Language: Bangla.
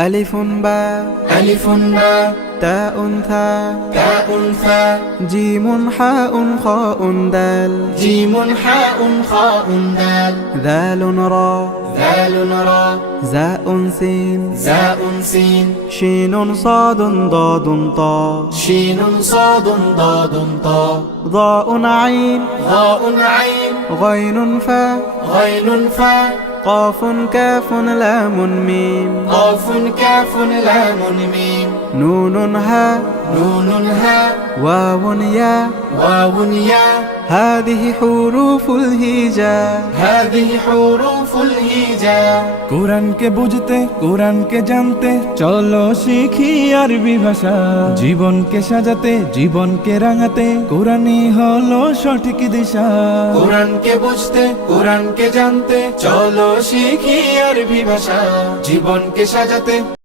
ألف باء ألف باء تاء ثاء تاء ثاء جيم حاء خاء دال جيم حاء خاء دال ذال را ذال را زاء سين زاء سين شين صاد ضاد طاء شين صاد ضاد طاء ضاء عين ضاء عين غين فاء غين فاء قاف كاف لام ميم قاف كاف لام ميم نون هاء نون هاء واو ياء واو ياء هذه حروف الهجاء هذه حروف الهجاء কোরআনকে বুঝতে কোরআনকে জানতে চলো শিখি আরবি ভাষা জীবনকে সাজাতে জীবনকে রাঙাতে কোরআনই হলো সঠিক দিশা কোরআনকে বুঝতে কোরআনকে জানতে চলো শিখি আরবি ভাষা জীবনকে সাজাতে